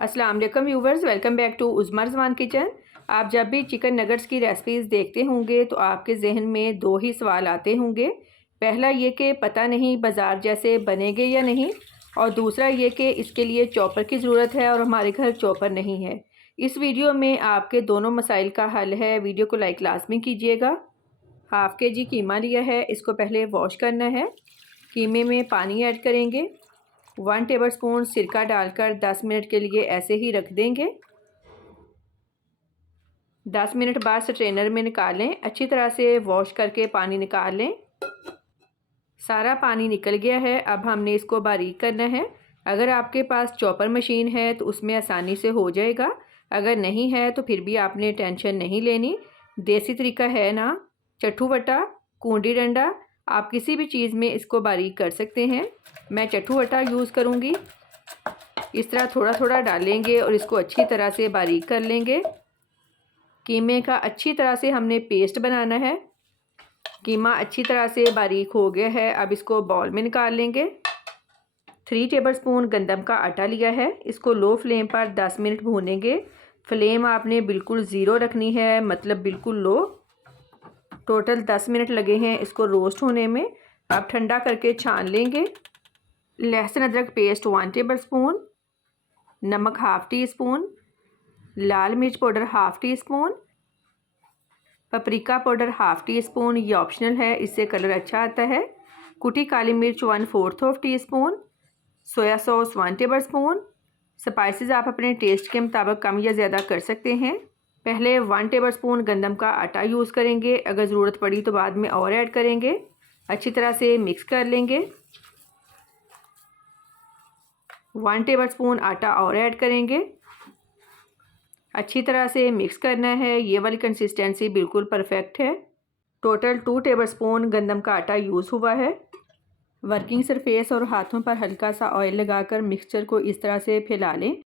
अस्सलाम वालेकुम viewers, welcome back to Uzma Rizwan kitchen. आप जब भी चिकन नगेट्स की रेसिपीज़ देखते होंगे तो आपके जहन में दो ही सवाल आते होंगे। पहला ये कि पता नहीं बाज़ार जैसे बनेंगे या नहीं, और दूसरा ये कि इसके लिए चॉपर की ज़रूरत है और हमारे घर चॉपर नहीं है। इस वीडियो में आपके दोनों मसाइल का हल है। वीडियो को लाइक लाजमी कीजिएगा। हाफ़ के जी कीमा लिया है, इसको पहले वॉश करना है। कीमे में पानी ऐड करेंगे, 1 टेबलस्पून सिरका डालकर 10 मिनट के लिए ऐसे ही रख देंगे। 10 मिनट बाद स्ट्रेनर में निकालें, अच्छी तरह से वॉश करके पानी निकाल लें। सारा पानी निकल गया है। अब हमने इसको बारीक करना है। अगर आपके पास चॉपर मशीन है तो उसमें आसानी से हो जाएगा, अगर नहीं है तो फिर भी आपने टेंशन नहीं लेनी। देसी तरीका है ना, चट्टू वटा, कूंडी डंडा, आप किसी भी चीज़ में इसको बारीक कर सकते हैं। मैं चट्टू वटा यूज़ करूँगी। इस तरह थोड़ा थोड़ा डालेंगे और इसको अच्छी तरह से बारीक कर लेंगे। कीमे का अच्छी तरह से हमने पेस्ट बनाना है। कीमा अच्छी तरह से बारीक हो गया है। अब इसको बाउल में निकाल लेंगे। 3 टेबलस्पून गंदम का आटा लिया है, इसको लो फ्लेम पर 10 मिनट भूनेंगे। फ्लेम आपने बिल्कुल ज़ीरो रखनी है, मतलब बिल्कुल लो। टोटल 10 मिनट लगे हैं इसको रोस्ट होने में। अब ठंडा करके छान लेंगे। लहसुन अदरक पेस्ट 1 टेबलस्पून, नमक हाफ़ टी स्पून, लाल मिर्च powder half tea spoon, paprika powder half tea spoon, ये ऑप्शनल है, इससे कलर अच्छा आता है। कुटी काली मिर्च 1/4 tea spoon, soya sauce 1 tablespoon. Spices आप अपने टेस्ट के मुताबिक कम या ज़्यादा कर सकते हैं। पहले 1 टेबलस्पून गंदम का आटा यूज़ करेंगे, अगर ज़रूरत पड़ी तो बाद में और ऐड करेंगे। अच्छी तरह से मिक्स कर लेंगे। 1 टेबलस्पून आटा और ऐड करेंगे। अच्छी तरह से मिक्स करना है। ये वाली कंसिस्टेंसी बिल्कुल परफेक्ट है। टोटल 2 टेबलस्पून गंदम का आटा यूज़ हुआ है। वर्किंग सरफेस और हाथों पर हल्का सा ऑयल लगाकर मिक्सचर को इस तरह से फैला लें।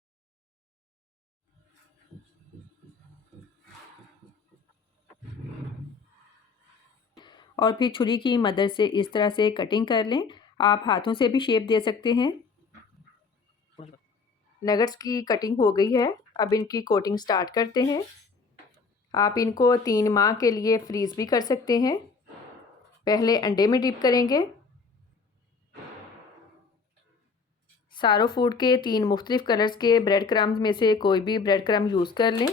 और फिर छुरी की मदद से इस तरह से कटिंग कर लें। आप हाथों से भी शेप दे सकते हैं। नगेट्स की कटिंग हो गई है। अब इनकी कोटिंग स्टार्ट करते हैं। आप इनको 3 माह के लिए फ्रीज़ भी कर सकते हैं। पहले अंडे में डिप करेंगे। सारो फूड के 3 मुख्तलिफ़ कलर्स के ब्रेड क्रम्स में से कोई भी ब्रेड क्रम्ब यूज़ कर लें।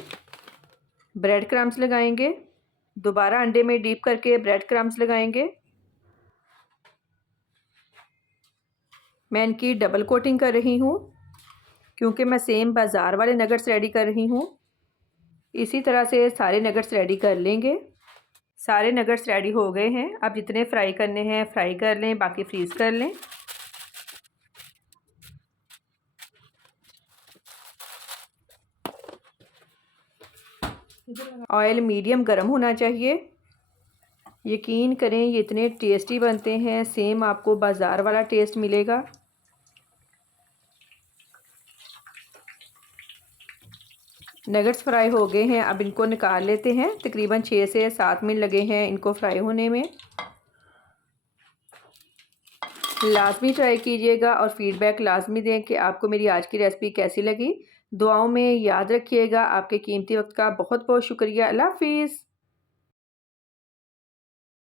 ब्रेड क्रम्स लगाएंगे, दोबारा अंडे में डिप करके ब्रेड क्रम्स लगाएंगे। मैं इनकी डबल कोटिंग कर रही हूँ क्योंकि मैं सेम बाज़ार वाले नगेट्स रेडी कर रही हूँ। इसी तरह से सारे नगेट्स रेडी कर लेंगे। सारे नगेट्स रेडी हो गए हैं। अब जितने फ्राई करने हैं फ्राई कर लें, बाकी फ्रीज़ कर लें। ऑयल मीडियम गर्म होना चाहिए। यकीन करें ये इतने टेस्टी बनते हैं, सेम आपको बाज़ार वाला टेस्ट मिलेगा। नगेट्स फ्राई हो गए हैं, अब इनको निकाल लेते हैं। तकरीबन 6 से 7 मिनट लगे हैं इनको फ्राई होने में। लाजमी ट्राई कीजिएगा और फीडबैक लाजमी दें कि आपको मेरी आज की रेसिपी कैसी लगी। दुआओं में याद रखिएगा। आपके कीमती वक्त का बहुत बहुत शुक्रिया। अल्लाह हाफिज़।